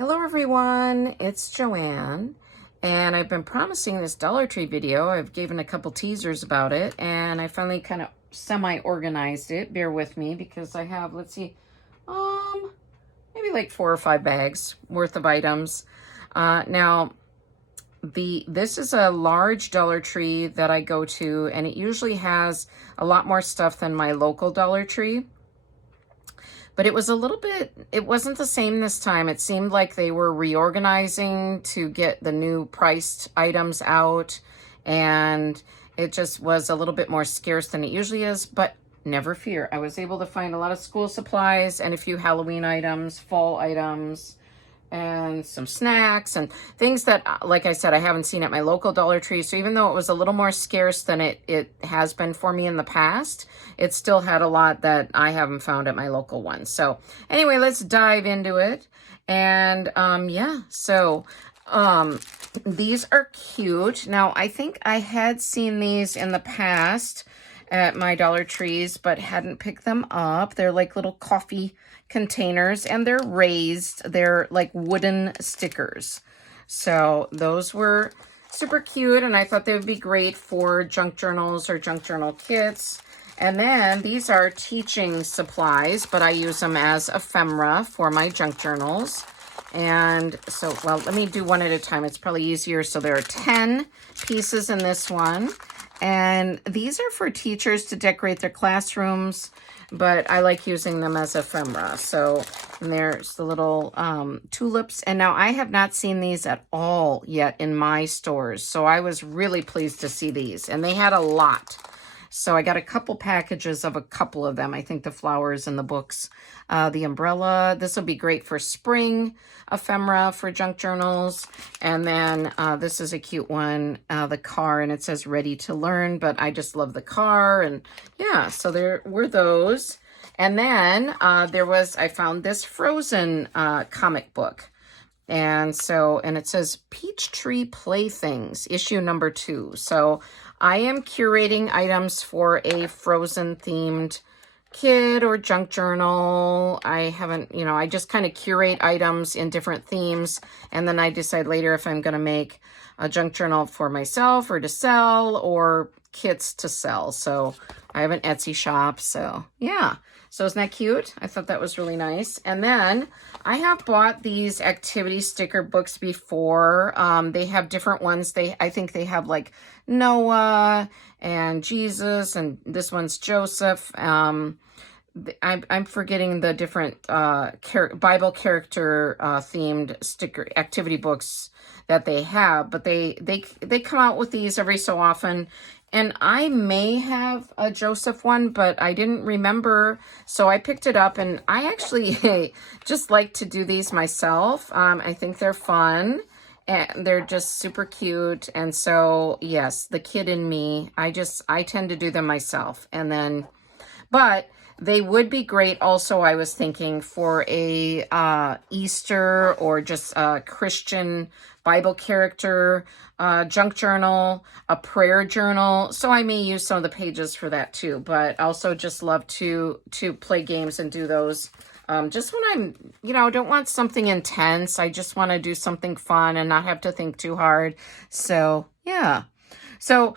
Hello everyone, it's Joanne, and I've been promising this Dollar Tree video. I've given a couple teasers about it, and I finally kind of semi-organized it. Bear with me because I have, let's see, maybe like 4 or 5 bags worth of items. Now, this is a large Dollar Tree that I go to, and it usually has a lot more stuff than my local Dollar Tree. But it was it wasn't the same this time. It seemed like they were reorganizing to get the new priced items out, and it just was a little bit more scarce than it usually is, but never fear. I was able to find a lot of school supplies and a few Halloween items, fall items, and some snacks and things that, like I said, I haven't seen at my local Dollar Tree. So even though it was a little more scarce than it has been for me in the past, it still had a lot that I haven't found at my local one. So anyway, let's dive into it. And yeah, so these are cute. Now, I think I had seen these in the past at my Dollar Trees, but hadn't picked them up. They're like little coffee containers, and they're raised. They're like wooden stickers. So those were super cute, and I thought they would be great for junk journals or junk journal kits. And then these are teaching supplies, but I use them as ephemera for my junk journals. And so, well, let me do one at a time. It's probably easier. So there are 10 pieces in this one. And these are for teachers to decorate their classrooms, but I like using them as ephemera. So there's the little tulips. And now I have not seen these at all yet in my stores. So I was really pleased to see these. And they had a lot. So I got a couple packages of a couple of them. I think the flowers and the books, the umbrella. This will be great for spring ephemera for junk journals. And then this is a cute one, the car, and it says ready to learn, but I just love the car. And yeah, so there were those. And then I found this Frozen comic book. And it says Peachtree Playthings, issue number 2. So I am curating items for a Frozen themed kid or junk journal. I haven't, I just kind of curate items in different themes. And then I decide later if I'm going to make a junk journal for myself or to sell, or kits to sell. So I have an Etsy shop. So yeah. So isn't that cute? I thought that was really nice. And then I have bought these activity sticker books before. They have different ones. I think they have like Noah and Jesus, and this one's Joseph. I'm forgetting the different Bible character themed sticker activity books that they have, but they come out with these every so often. And I may have a Joseph one, but I didn't remember. So I picked it up, and I actually just like to do these myself. I think they're fun, and they're just super cute. And so, yes, the kid in me, I tend to do them myself. And then, but they would be great also, I was thinking, for a Easter or just a Christian Bible character junk journal, a prayer journal. So I may use some of the pages for that too, but also just love to play games and do those. Just when I'm, don't want something intense. I just want to do something fun and not have to think too hard. So yeah. So,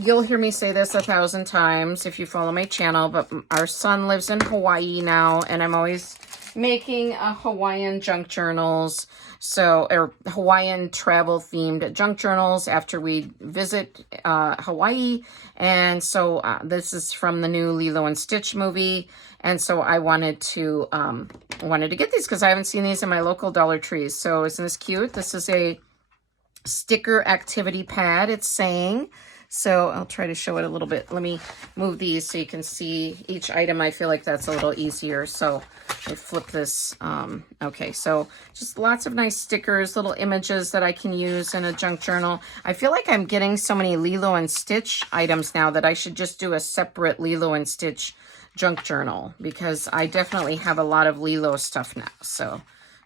you'll hear me say this 1,000 times if you follow my channel, but our son lives in Hawaii now, and I'm always making Hawaiian junk journals, or Hawaiian travel themed junk journals after we visit Hawaii. And so this is from the new Lilo and Stitch movie, and so I wanted to get these because I haven't seen these in my local Dollar Trees. So isn't this cute? This is a sticker activity pad, it's saying. So I'll try to show it a little bit. Let me move these so you can see each item. I feel like that's a little easier. So I flip this. Okay, so just lots of nice stickers, little images that I can use in a junk journal. I feel like I'm getting so many Lilo and Stitch items now that I should just do a separate Lilo and Stitch junk journal, because I definitely have a lot of Lilo stuff now. So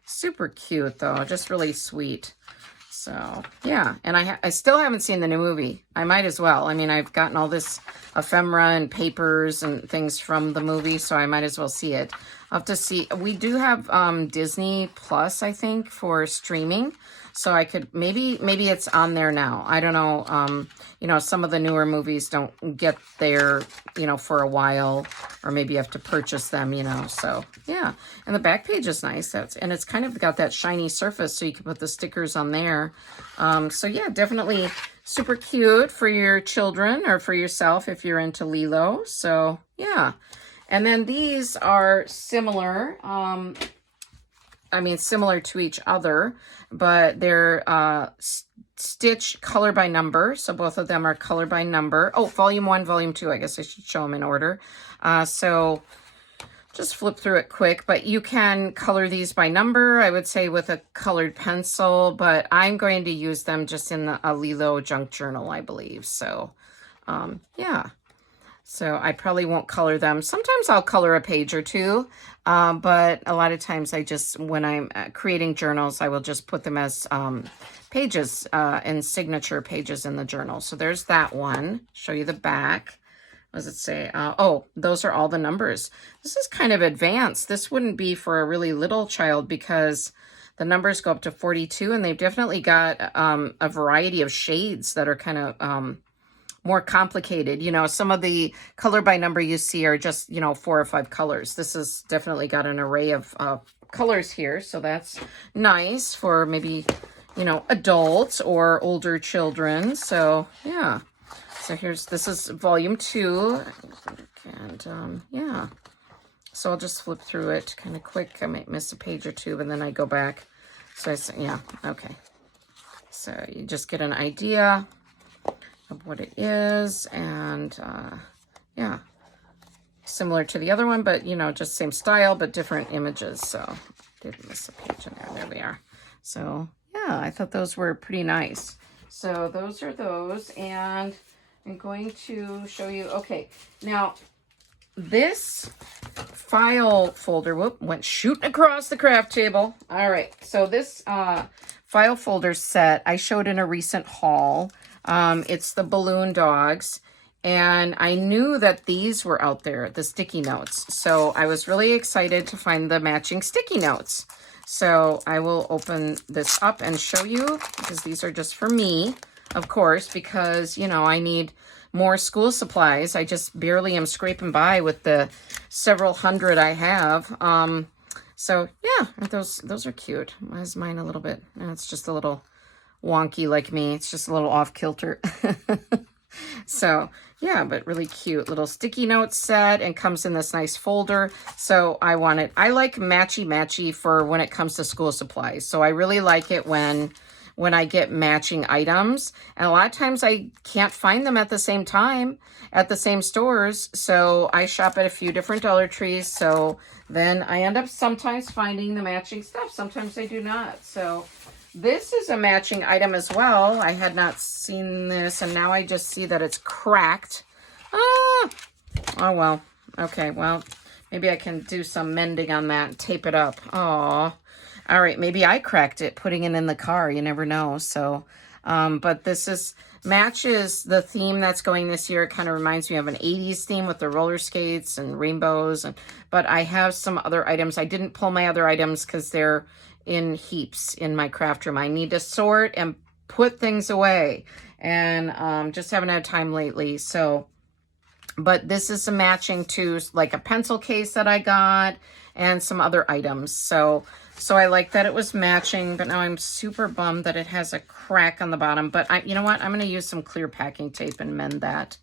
super cute though, just really sweet. So yeah, and I still haven't seen the new movie. I might as well. I mean, I've gotten all this ephemera and papers and things from the movie, so I might as well see it. I'll have to see. We do have Disney Plus, I think, for streaming. So I could, maybe it's on there now. I don't know. You know, some of the newer movies don't get there, you know, for a while, or maybe you have to purchase them, you know. So yeah, and the back page is nice. And it's kind of got that shiny surface, so you can put the stickers on there. So yeah, definitely super cute for your children or for yourself if you're into Lilo. So yeah, and then these are similar. I mean, similar to each other, but they're Stitch color by number. So both of them are color by number. Oh, volume 1, volume 2. I guess I should show them in order. So just flip through it quick, but you can color these by number, I would say, with a colored pencil, but I'm going to use them just in a Lilo junk journal, I believe. So yeah. So I probably won't color them. Sometimes I'll color a page or two, but a lot of times I just, when I'm creating journals, I will just put them as pages and signature pages in the journal. So there's that one. Show you the back. What does it say? Oh, those are all the numbers. This is kind of advanced. This wouldn't be for a really little child because the numbers go up to 42, and they've definitely got a variety of shades that are kind of more complicated. You know, some of the color by number you see are just, you know, 4 or 5 colors. This has definitely got an array of colors here. So that's nice for maybe, you know, adults or older children. So yeah. So this is volume 2. And yeah. So I'll just flip through it kind of quick. I might miss a page or two, but then I go back. So yeah, okay. So you just get an idea of what it is, and yeah, similar to the other one, but you know, just same style but different images. So did miss a page in there. There we are. So yeah, I thought those were pretty nice. So those are those, and I'm going to show you. Okay, now this file folder, went shooting across the craft table. All right, so this file folder set I showed in a recent haul. It's the balloon dogs, and I knew that these were out there, the sticky notes. So I was really excited to find the matching sticky notes. So I will open this up and show you, because these are just for me, of course, because, you know, I need more school supplies. I just barely am scraping by with the several hundred I have. So yeah, those are cute. Why is mine a little bit, it's just a little wonky like me. It's just a little off kilter. So yeah, but really cute little sticky note set, and comes in this nice folder. So I like matchy for when it comes to school supplies. So I really like it when I get matching items, and a lot of times I can't find them at the same time at the same stores. So I shop at a few different Dollar Trees. So then I end up sometimes finding the matching stuff. Sometimes I do not. So this is a matching item as well. I had not seen this, and now I just see that it's cracked. Oh well. Okay, well, maybe I can do some mending on that and tape it up. Oh, all right, maybe I cracked it putting it in the car. You never know. So, but this matches the theme that's going this year. It kind of reminds me of an 80s theme with the roller skates and rainbows. But I have some other items. I didn't pull my other items because they're in heaps in my craft room. I need to sort and put things away, and just haven't had time lately. So, but this is a matching to like a pencil case that I got and some other items. So I like that it was matching, but now I'm super bummed that it has a crack on the bottom. But you know what? I'm going to use some clear packing tape and mend that.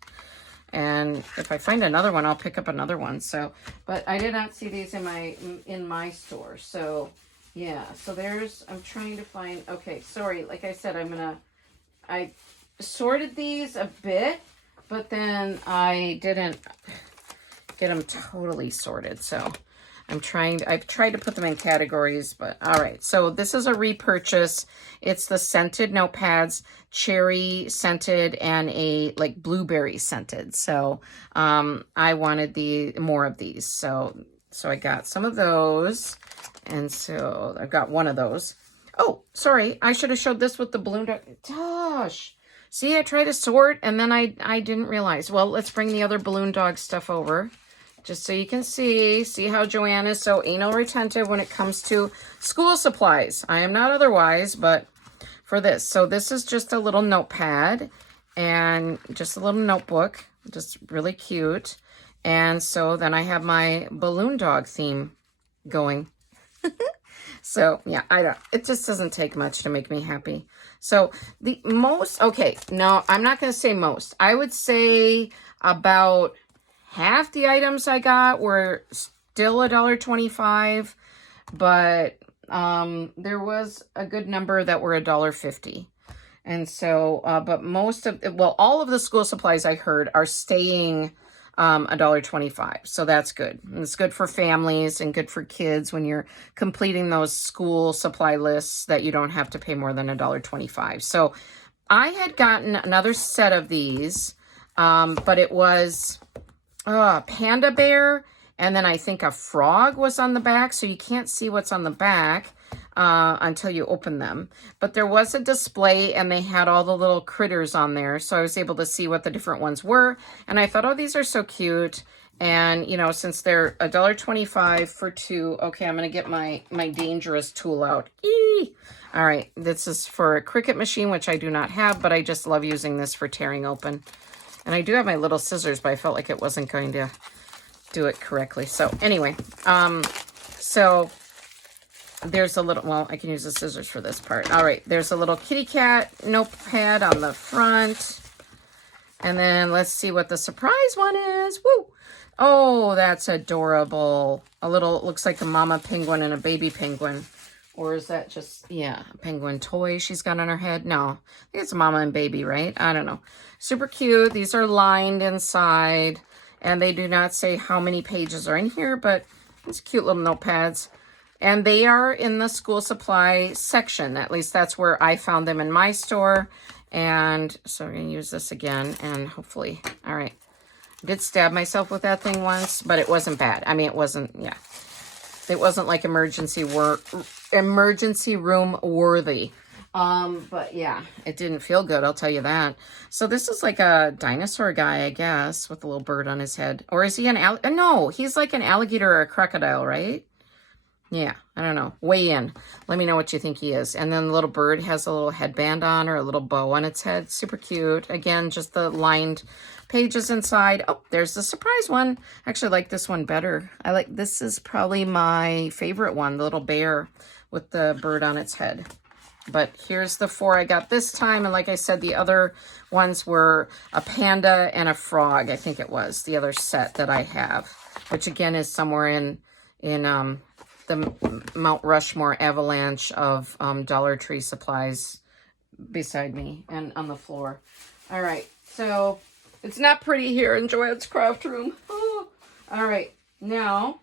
And if I find another one, I'll pick up another one. So, but I did not see these in my store. So yeah, so I'm trying to find, okay, sorry, like I said, I sorted these a bit, but then I didn't get them totally sorted. So I've tried to put them in categories, but all right. So this is a repurchase. It's the scented notepads, cherry scented and a like blueberry scented. So I wanted more of these. So I got some of those. And so I've got one of those. Oh, sorry. I should have showed this with the balloon dog. Gosh. See, I tried to sort and then I didn't realize. Well, let's bring the other balloon dog stuff over. just so you can see how Joanne is so anal retentive when it comes to school supplies. I am not otherwise, but for this. So this is just a little notepad and just a little notebook, just really cute. And so then I have my balloon dog theme going. So yeah, it just doesn't take much to make me happy. So the most, okay, no, I'm not going to say most. I would say about half the items I got were still $1.25, but there was a good number that were $1.50. And so, but most of, well, all of the school supplies I heard are staying $1.25. So that's good. And it's good for families and good for kids when you're completing those school supply lists that you don't have to pay more than $1.25. So I had gotten another set of these, but it was a panda bear, and then I think a frog was on the back, so you can't see what's on the back until you open them. But there was a display, and they had all the little critters on there, so I was able to see what the different ones were. And I thought, oh, these are so cute. And, you know, since they're $1.25 for two, okay, I'm going to get my dangerous tool out. Eee! All right, this is for a Cricut machine, which I do not have, but I just love using this for tearing open. And I do have my little scissors, but I felt like it wasn't going to do it correctly. So anyway, so there's a little, well, I can use the scissors for this part. All right, there's a little kitty cat notepad on the front. And then let's see what the surprise one is. Woo! Oh, that's adorable. A little, looks like a mama penguin and a baby penguin. Or is that just, yeah, a penguin toy she's got on her head? No, I think it's mama and baby, right? I don't know. Super cute. These are lined inside, and they do not say how many pages are in here, but it's cute little notepads. And they are in the school supply section. At least that's where I found them in my store. And so we're going to use this again, and hopefully, all right. I did stab myself with that thing once, but it wasn't bad. I mean, it wasn't, yeah. It wasn't like emergency room worthy. But yeah, it didn't feel good, I'll tell you that. So this is like a dinosaur guy, I guess, with a little bird on his head. Or is he an no, he's like an alligator or a crocodile, right? Yeah, I don't know. Weigh in. Let me know what you think he is. And then the little bird has a little headband on or a little bow on its head. Super cute. Again, just the lined pages inside. Oh, there's the surprise one. I actually like this one better. This is probably my favorite one, the little bear with the bird on its head. But here's the 4 I got this time. And like I said, the other ones were a panda and a frog, I think it was, the other set that I have, which again is somewhere in the Mount Rushmore avalanche of Dollar Tree supplies beside me and on the floor. All right, so it's not pretty here in Joanne's craft room. Oh. All right, now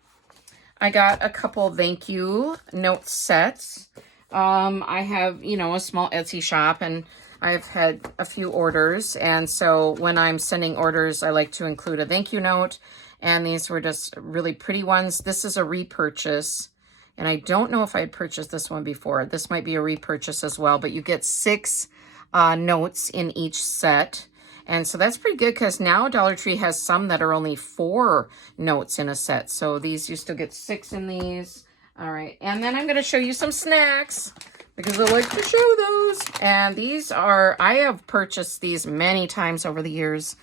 I got a couple thank you note sets. I have, you know, a small Etsy shop, and I've had a few orders. And so when I'm sending orders, I like to include a thank you note. And these were just really pretty ones. This is a repurchase. And I don't know if I had purchased this one before. This might be a repurchase as well, but you get 6 notes in each set. And so that's pretty good because now Dollar Tree has some that are only 4 notes in a set. So these, you still get 6 in these. All right. And then I'm going to show you some snacks because I like to show those. And these are, I have purchased these many times over the years.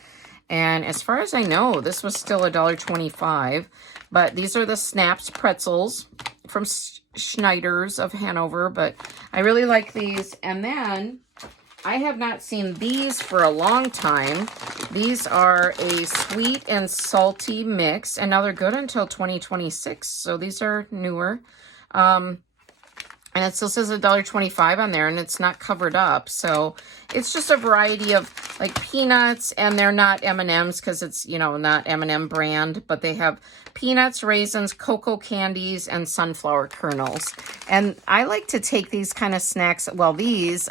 And as far as I know, this was still $1.25. But these are the Snaps pretzels from Schneider's of Hanover, but I really like these. And then I have not seen these for a long time. These are a sweet and salty mix, and now they're good until 2026. So these are newer. And it still says $1.25 on there, and it's not covered up. So it's just a variety of like peanuts, and they're not M&Ms because it's, you know, not M&M brand, but they have peanuts, raisins, cocoa candies, and sunflower kernels. And I like to take these kind of snacks. Well,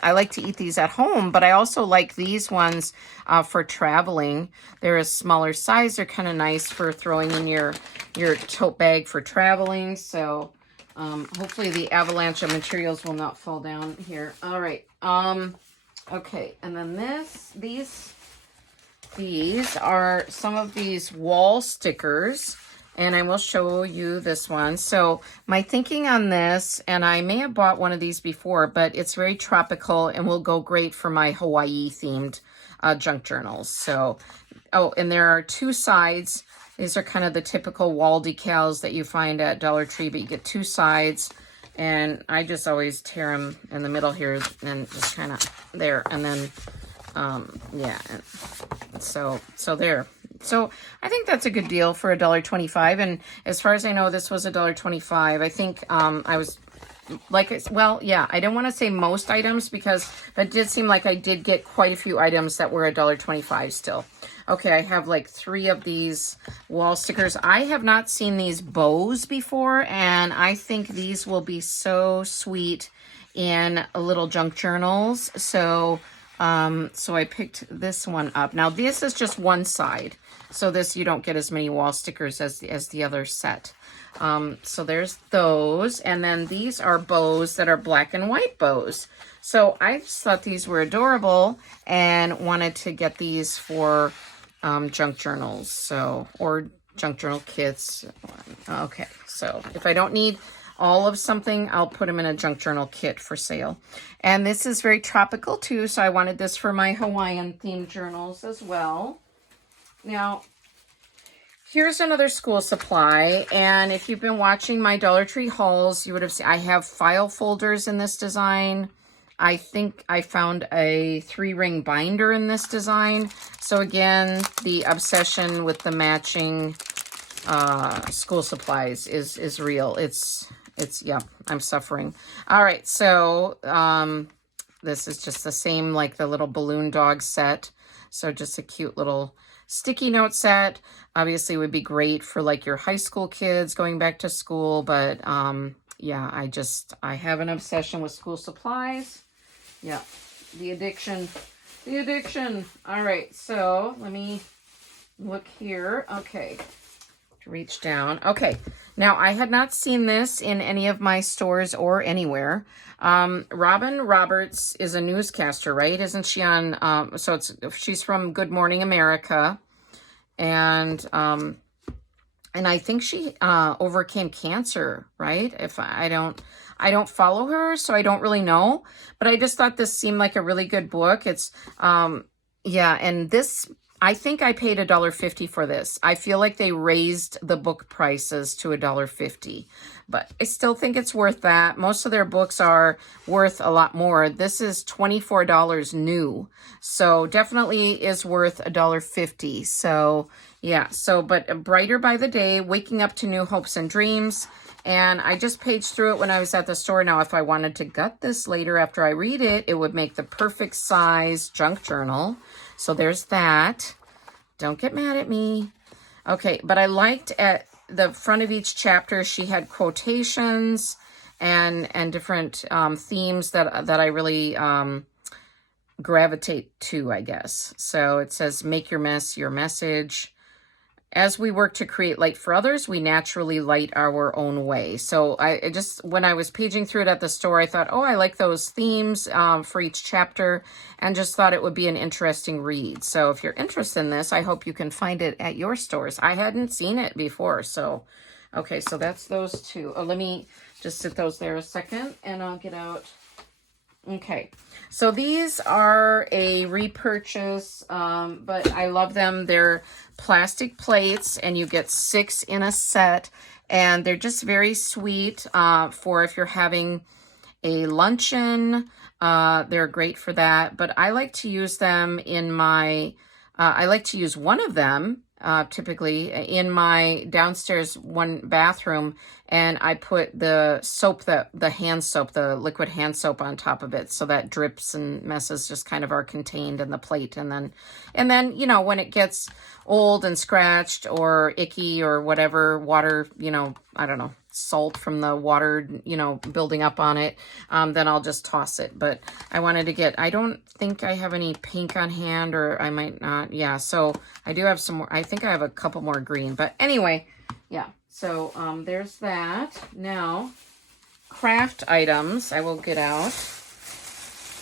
I like to eat these at home, but I also like these ones for traveling. They're a smaller size. They're kind of nice for throwing in your tote bag for traveling. So hopefully the avalanche of materials will not fall down here. All right. Okay. And then these are some of these wall stickers And I will show you this one. So my thinking on this, and I may have bought one of these before, but it's very tropical and will go great for my Hawaii themed junk journals. So, oh, and there are two sides. These are kind of the typical wall decals that you find at Dollar Tree, but you get two sides. And I just always tear them in the middle here and just kind of there. And then, yeah, so there. So I think that's a good deal for $1.25. And as far as I know, this was $1.25. I think I was like, well, yeah, I don't want to say most items because that did seem like I did get quite a few items that were $1.25 still. Okay, I have like 3 of these wall stickers. I have not seen these bows before, and I think these will be so sweet in little junk journals. So I picked this one up. Now this is just one side. So this, you don't get as many wall stickers as the other set. So there's those. And then these are bows that are black and white bows. So I just thought these were adorable and wanted to get these for junk journals. So, or junk journal kits. Okay. So if I don't need all of something, I'll put them in a junk journal kit for sale. And this is very tropical too. So I wanted this for my Hawaiian themed journals as well. Now, here's another school supply, and if you've been watching my Dollar Tree hauls, you would have seen I have file folders in this design. I think I found a 3-ring binder in this design. So again, the obsession with the matching school supplies is real. It's yeah, I'm suffering. All right, so this is just the same like the little balloon dog set. So just a cute little sticky note set. Obviously would be great for like your high school kids going back to school, but yeah, I have an obsession with school supplies. Yeah, the addiction. All right, so let me look here. Okay, reach down. Okay, now I had not seen this in any of my stores or anywhere. Robin Roberts is a newscaster, right? Isn't she on, she's from Good Morning America. And I think she overcame cancer, right? If I don't follow her, so I don't really know. But I just thought this seemed like a really good book. It's, yeah, and this, I think I paid $1.50 for this. I feel like they raised the book prices to $1.50, but I still think it's worth that. Most of their books are worth a lot more. This is $24 new, so definitely is worth $1.50. So yeah, so but brighter by the day, waking up to new hopes and dreams. And I just paged through it when I was at the store. Now, if I wanted to gut this later after I read it, it would make the perfect size junk journal. So there's that. Don't get mad at me. Okay, but I liked at the front of each chapter, she had quotations and different themes that I really gravitate to, I guess. So it says, make your mess your message. As we work to create light for others, we naturally light our own way. So I just, when I was paging through it at the store, I thought, oh, I like those themes for each chapter, and just thought it would be an interesting read. So if you're interested in this, I hope you can find it at your stores. I hadn't seen it before. So, okay, so that's those two. Let me just sit those there a second, and I'll get out. Okay, so these are a repurchase, but I love them. They're plastic plates, and you get 6 in a set, and they're just very sweet for if you're having a luncheon. They're great for that, but I like to use them in my, I like to use one of them typically in my downstairs one bathroom, and I put the soap, the hand soap, the liquid hand soap on top of it, so that drips and messes just kind of are contained in the plate. And then, you know, when it gets old and scratched or icky or whatever, water, you know, I don't know, salt from the water, you know, building up on it, then I'll just toss it. But I wanted to get, I don't think I have any pink on hand, or I might not. Yeah, so I do have some more. I think I have a couple more green, but anyway, yeah. So there's that. Now, craft items I will get out,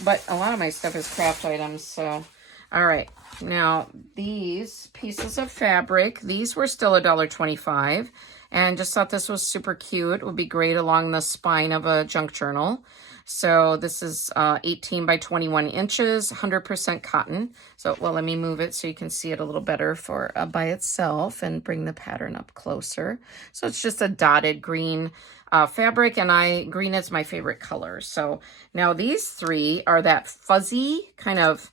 but a lot of my stuff is craft items. So All right. Now, these pieces of fabric, these were still $1.25, and just thought this was super cute. It would be great along the spine of a junk journal. So this is 18 by 21 inches, 100% cotton. So, well, let me move it so you can see it a little better for by itself and bring the pattern up closer. So it's just a dotted green fabric, and green is my favorite color. So now these three are that fuzzy kind of,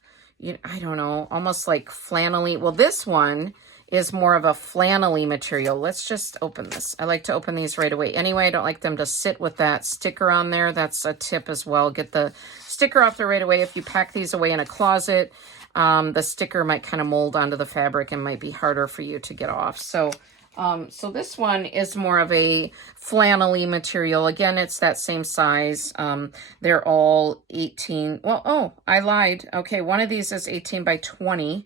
I don't know, almost like flannelly. Well, this one is more of a flannelly material. Let's just open this. I like to open these right away. Anyway, I don't like them to sit with that sticker on there. That's a tip as well. Get the sticker off there right away. If you pack these away in a closet, the sticker might kind of mold onto the fabric and might be harder for you to get off. So this one is more of a flannelly material. Again, it's that same size. They're all 18. Well, oh, I lied. Okay, one of these is 18 by 20.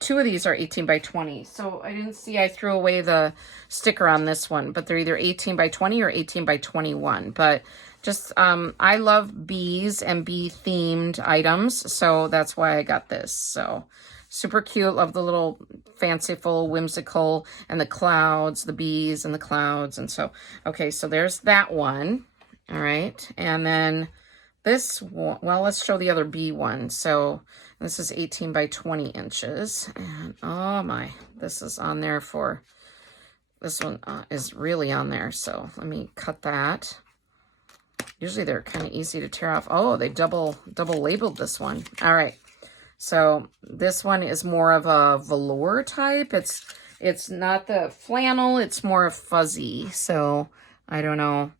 Two of these are 18 by 20. So I didn't see, I threw away the sticker on this one, but they're either 18 by 20 or 18 by 21. But just, I love bees and bee themed items. So that's why I got this. So super cute. Love the little fanciful, whimsical, and the clouds, the bees and the clouds. And so, okay, so there's that one. All right. And then this one, well, let's show the other bee one. So this is 18 by 20 inches. And oh my, this is on there for, this one is really on there. So let me cut that. Usually they're kind of easy to tear off. Oh, they double labeled this one. All right. So this one is more of a velour type. It's not the flannel, it's more fuzzy. So I don't know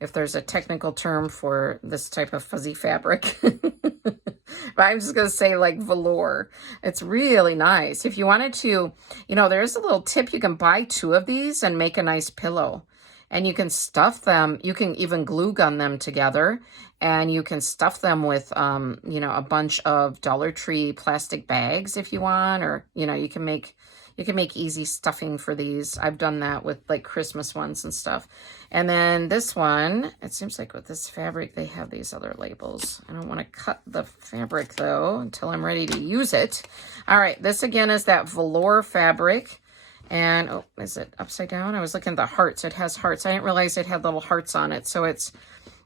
if there's a technical term for this type of fuzzy fabric. But I'm just going to say like velour. It's really nice. If you wanted to, there's a little tip. You can buy two of these and make a nice pillow. And you can stuff them. You can even glue gun them together. And you can stuff them with, a bunch of Dollar Tree plastic bags if you want. Or, you can make easy stuffing for these. I've done that with like Christmas ones and stuff. And then this one, it seems like with this fabric, they have these other labels. I don't want to cut the fabric though until I'm ready to use it. All right, this again is that velour fabric. And, oh, is it upside down? I was looking at the hearts. It has hearts. I didn't realize it had little hearts on it. So it's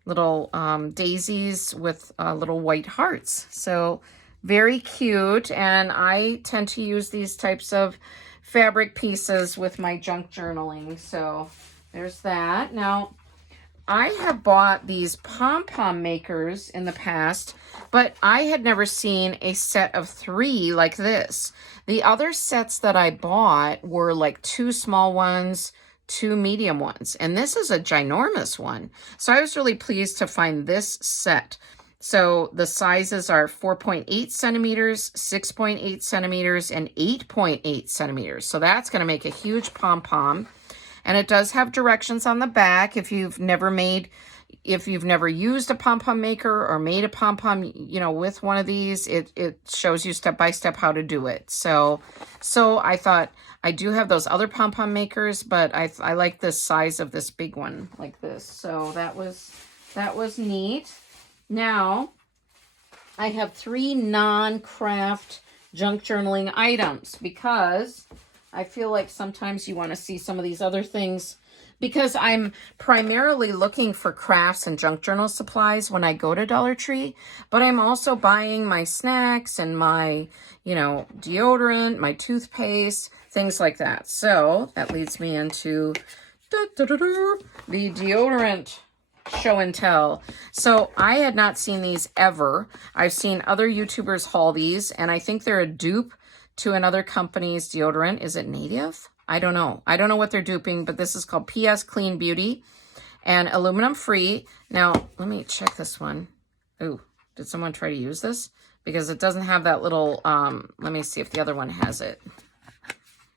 little daisies with little white hearts. So very cute. And I tend to use these types of fabric pieces with my junk journaling. So there's that. Now, I have bought these pom-pom makers in the past, but I had never seen a set of 3 like this. The other sets that I bought were like 2 small ones, 2 medium ones, and this is a ginormous one. So I was really pleased to find this set. So the sizes are 4.8 centimeters, 6.8 centimeters, and 8.8 centimeters. So that's going to make a huge pom-pom. And it does have directions on the back if you've never used a pom-pom maker or made a pom-pom, with one of these, it shows you step by step how to do it. So I thought, I do have those other pom-pom makers, but I like the size of this big one like this. So that was neat. Now, I have 3 non-craft junk journaling items because I feel like sometimes you want to see some of these other things because I'm primarily looking for crafts and junk journal supplies when I go to Dollar Tree, but I'm also buying my snacks and my, deodorant, my toothpaste, things like that. So that leads me into the deodorant show and tell. So I had not seen these ever. I've seen other YouTubers haul these, and I think they're a dupe to another company's deodorant. Is it Native? I don't know. I don't know what they're duping, but this is called PS Clean Beauty and aluminum free. Now, let me check this one. Ooh, did someone try to use this? Because it doesn't have that little, let me see if the other one has it.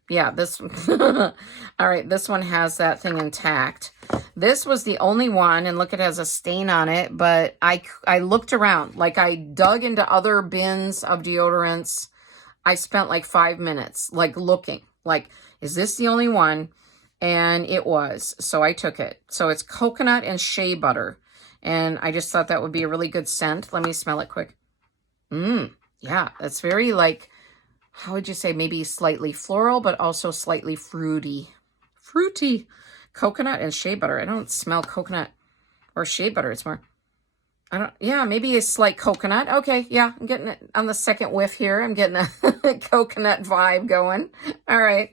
Yeah, this one. All right, this one has that thing intact. This was the only one, and look, it has a stain on it, but I looked around. Like, I dug into other bins of deodorants. I spent like 5 minutes, like, looking. Like, is this the only one? And it was. So I took it. So it's coconut and shea butter. And I just thought that would be a really good scent. Let me smell it quick. Yeah, that's very like, how would you say, maybe slightly floral, but also slightly fruity. Fruity. Coconut and shea butter. I don't smell coconut or shea butter. It's more, I don't, yeah, maybe a slight coconut. Okay, yeah, I'm getting it on the second whiff here. I'm getting a coconut vibe going. All right.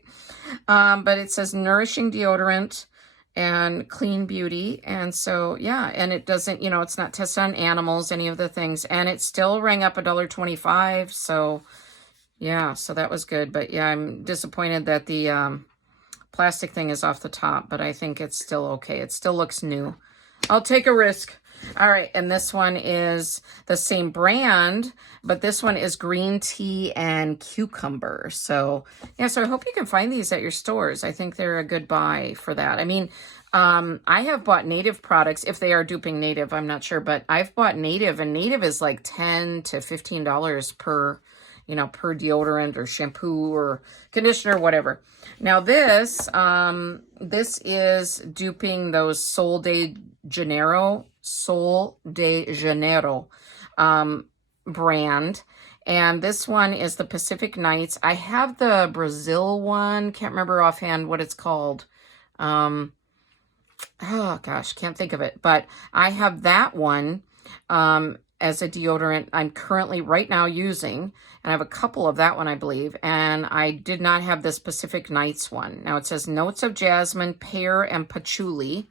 But it says nourishing deodorant and clean beauty. And so, yeah, and it doesn't, you know, it's not tested on animals, any of the things. And it still rang up $1.25. So, yeah, so that was good. But yeah, I'm disappointed that the plastic thing is off the top, but I think it's still okay. It still looks new. I'll take a risk. All right, and this one is the same brand, but this one is green tea and cucumber. So, yeah, so I hope you can find these at your stores. I think they're a good buy for that. I mean, I have bought Native products, if they are duping Native, I'm not sure, but I've bought Native, and Native is like $10 to $15 per, you know, per deodorant or shampoo or conditioner, whatever. Now this is duping those Sol de Janeiro brand. And this one is the Pacific Nights. I have the Brazil one. Can't remember offhand what it's called. Oh gosh, can't think of it. But I have that one as a deodorant I'm currently right now using. And I have a couple of that one, I believe. And I did not have this Pacific Nights one. Now it says notes of jasmine, pear, and patchouli.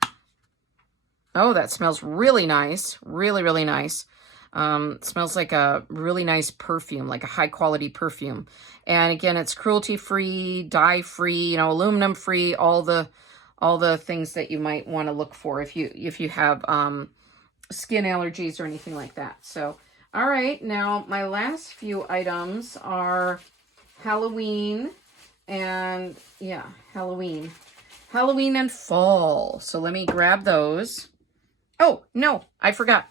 Oh, that smells really nice. Really, really nice. It smells like a really nice perfume, like a high quality perfume. And again, it's cruelty free, dye free, you know, aluminum free, all the things that you might want to look for if you have skin allergies or anything like that. So, all right, now my last few items are Halloween and Halloween and fall. So let me grab those. Oh, no, I forgot.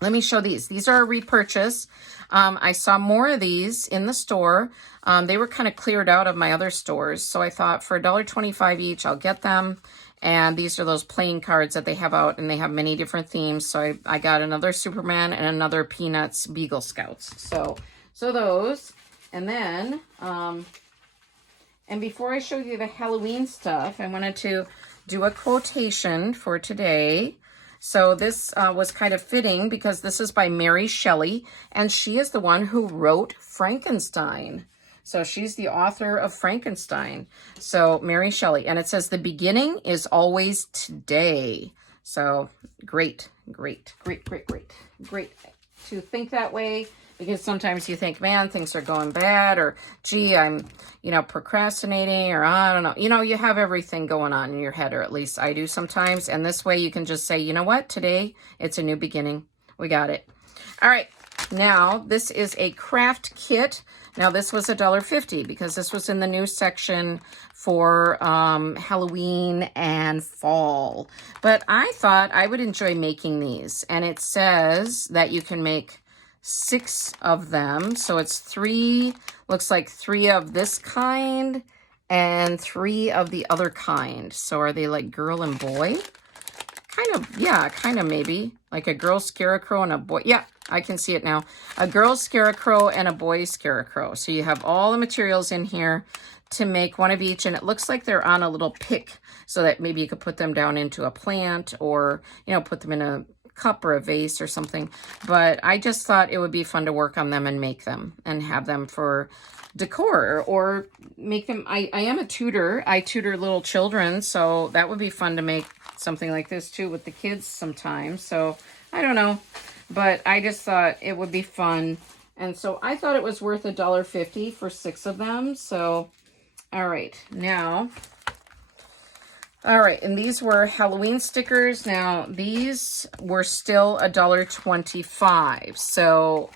Let me show these. These are a repurchase. I saw more of these in the store. They were kind of cleared out of my other stores. So I thought for $1.25 each, I'll get them. And these are those playing cards that they have out, and they have many different themes. So I got another Superman and another Peanuts Beagle Scouts. So those. And then, and before I show you the Halloween stuff, I wanted to do a quotation for today. So this was kind of fitting because this is by Mary Shelley, and she is the one who wrote Frankenstein. So she's the author of Frankenstein. So Mary Shelley, and it says the beginning is always today. So great to think that way, because sometimes you think, man, things are going bad, or gee, I'm, procrastinating, or I don't know. You have everything going on in your head, or at least I do sometimes. And this way you can just say, you know what, today it's a new beginning. We got it. All right. Now this is a craft kit. Now this was $1.50 because this was in the new section for Halloween and fall. But I thought I would enjoy making these. And it says that you can make 6 of them. So it's 3, looks like 3 of this kind and 3 of the other kind. So are they like girl and boy? Kind of maybe. Like a girl scarecrow and a boy. Yeah, I can see it now. A girl scarecrow and a boy scarecrow. So you have all the materials in here to make one of each. And it looks like they're on a little pick so that maybe you could put them down into a plant or, put them in a cup or a vase or something. But I just thought it would be fun to work on them and make them and have them for decor or make them. I am a tutor. I tutor little children. So that would be fun to make something like this too with the kids sometimes. So I don't know, but I just thought it would be fun. And so I thought it was worth $1.50 for 6 of them. So, all right, now, all right. And these were Halloween stickers. Now these were still $1.25. So,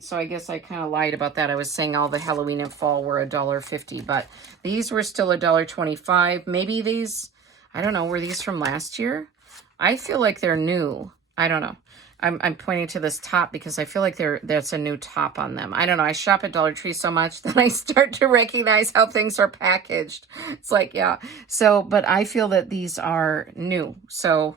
so I guess I kind of lied about that. I was saying all the Halloween and fall were $1.50, but these were still $1.25. Maybe these, I don't know, were these from last year? I feel like they're new. I don't know. I'm pointing to this top because I feel like there's a new top on them. I don't know. I shop at Dollar Tree so much that I start to recognize how things are packaged. It's like, yeah. So, but I feel that these are new. So,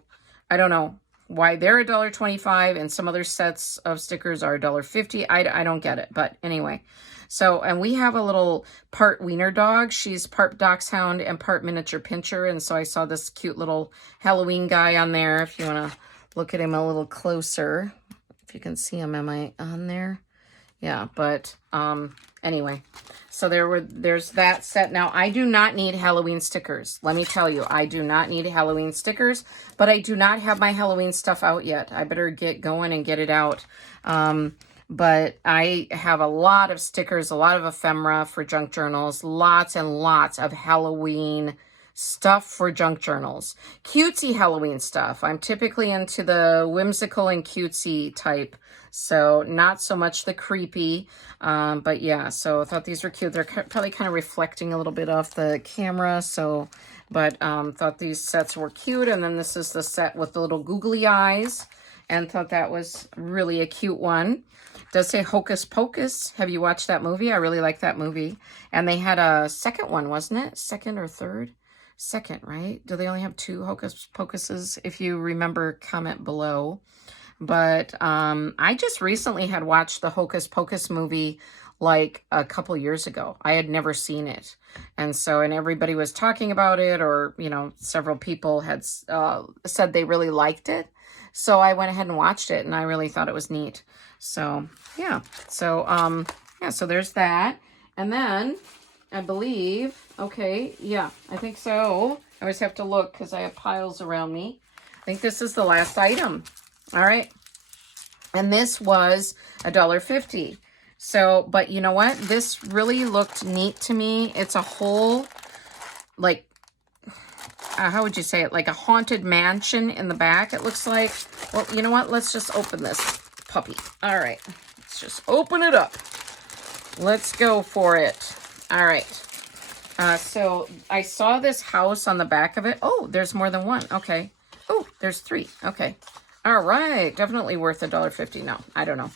I don't know. why they're $1.25 and some other sets of stickers are $1.50. I don't get it, but anyway. So, and we have a little part wiener dog. She's part dachshund and part miniature pinscher. And so I saw this cute little Halloween guy on there. If you want to look at him a little closer, if you can see him, am I on there? Yeah, but anyway, so there's that set. Now, I do not need Halloween stickers. Let me tell you, I do not need Halloween stickers, but I do not have my Halloween stuff out yet. I better get going and get it out. But I have a lot of stickers, a lot of ephemera for junk journals, lots and lots of Halloween stuff for junk journals. Cutesy Halloween stuff. I'm typically into the whimsical and cutesy type, so not so much the creepy. But yeah, so I thought these were cute. They're probably kind of reflecting a little bit off the camera, so, but thought these sets were cute. And then this is the set with the little googly eyes, and thought that was really a cute one. Does say Hocus Pocus. Have you watched that movie? I really like that movie. And they had a second one, wasn't it? Second or third? Second, right? Do they only have 2 Hocus Pocuses? If you remember, comment below. But I just recently had watched the Hocus Pocus movie like a couple years ago. I had never seen it. And so, and everybody was talking about it, or, you know, several people had said they really liked it. So I went ahead and watched it, and I really thought it was neat. So, yeah. So, yeah, so there's that. And then I believe, okay, yeah, I think so. I always have to look because I have piles around me. I think this is the last item. All right. And this was $1.50. So, but you know what? This really looked neat to me. It's a whole, like, how would you say it? Like a haunted mansion in the back, it looks like. Well, you know what? Let's just open this puppy. All right. Let's just open it up. Let's go for it. All right. So I saw this house on the back of it. Oh, there's more than one. Okay. Oh, there's 3. Okay. All right. Definitely worth $1.50. No, I don't know.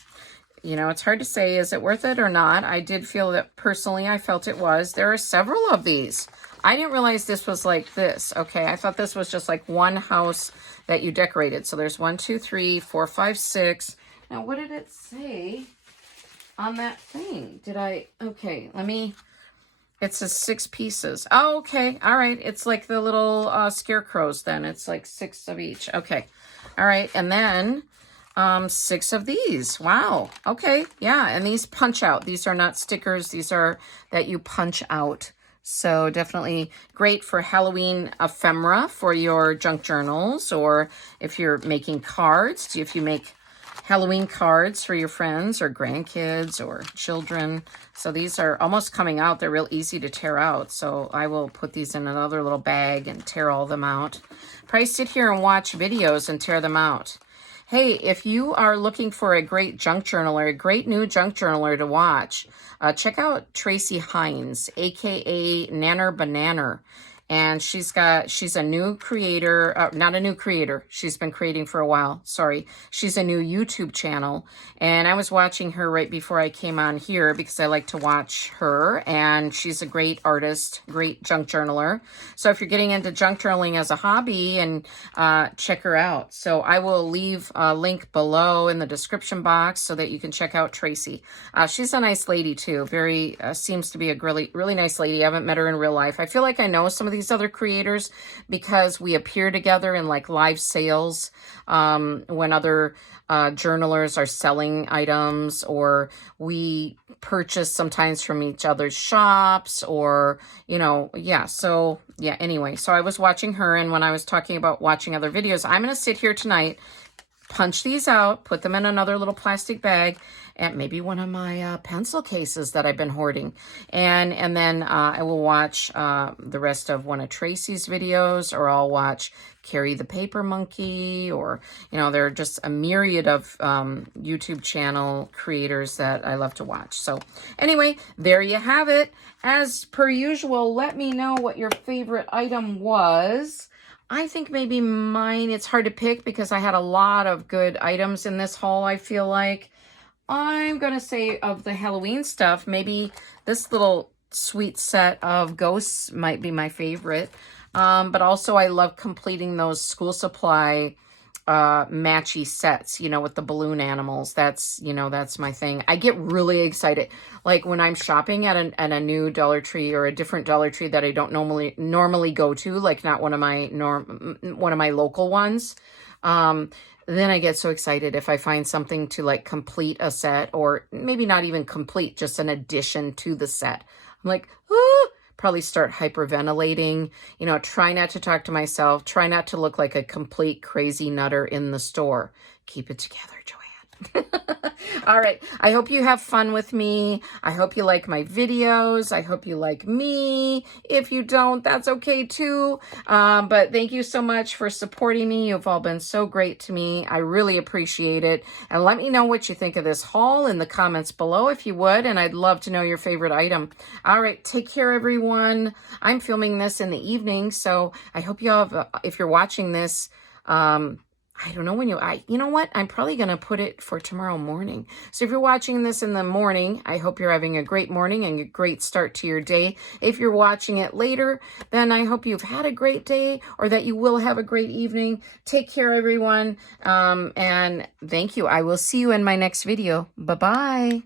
You know, it's hard to say, is it worth it or not? I did feel that personally, I felt it was. There are several of these. I didn't realize this was like this. Okay. I thought this was just like one house that you decorated. So there's 1, 2, 3, 4, 5, 6. Now, what did it say on that thing? Okay, let me, it says 6 pieces. Oh, okay. All right. It's like the little scarecrows then. It's like 6 of each. Okay. All right. And then 6 of these. Wow. Okay. Yeah. And these punch out. These are not stickers. These are that you punch out. So definitely great for Halloween ephemera for your junk journals, or if you're making cards, if you make Halloween cards for your friends or grandkids or children. So these are almost coming out. They're real easy to tear out. So I will put these in another little bag and tear all them out. Probably sit here and watch videos and tear them out. Hey, if you are looking for a great junk journaler, a great new junk journaler to watch, check out Tracie Hinds, aka Nanner BaNanner. And she's a new creator, not a new creator. She's been creating for a while. Sorry. She's a new YouTube channel. And I was watching her right before I came on here because I like to watch her. And she's a great artist, great junk journaler. So if you're getting into junk journaling as a hobby, and check her out. So I will leave a link below in the description box so that you can check out Tracie. She's a nice lady too. Very, seems to be a really, really nice lady. I haven't met her in real life. I feel like I know some of these other creators because we appear together in like live sales when other journalers are selling items, or we purchase sometimes from each other's shops, or, you know, yeah. So yeah, anyway, so I was watching her, and when I was talking about watching other videos, I'm going to sit here tonight, punch these out, put them in another little plastic bag, and maybe one of my pencil cases that I've been hoarding. And then I will watch the rest of one of Tracie's videos, or I'll watch Carrie the Paper Monkey, or, you know, there are just a myriad of YouTube channel creators that I love to watch. So anyway, there you have it. As per usual, let me know what your favorite item was. I think maybe mine, it's hard to pick because I had a lot of good items in this haul, I feel like. I'm going to say of the Halloween stuff, maybe this little sweet set of ghosts might be my favorite. But also I love completing those school supply matchy sets, you know, with the balloon animals. That's, you know, that's my thing. I get really excited. Like when I'm shopping at a new Dollar Tree or a different Dollar Tree that I don't normally go to, like not one of my local ones. Then I get so excited if I find something to like complete a set, or maybe not even complete, just an addition to the set. I'm like, ah! Probably start hyperventilating, you know, try not to talk to myself, try not to look like a complete crazy nutter in the store. Keep it together, Joanne. All right. I hope you have fun with me. I hope you like my videos. I hope you like me. If you don't, that's okay too. But thank you so much for supporting me. You've all been so great to me. I really appreciate it. And let me know what you think of this haul in the comments below if you would. And I'd love to know your favorite item. All right. Take care, everyone. I'm filming this in the evening, so I hope you all have, if you're watching this, I don't know when you know what? I'm probably going to put it for tomorrow morning. So if you're watching this in the morning, I hope you're having a great morning and a great start to your day. If you're watching it later, then I hope you've had a great day or that you will have a great evening. Take care, everyone. And thank you. I will see you in my next video. Bye-bye.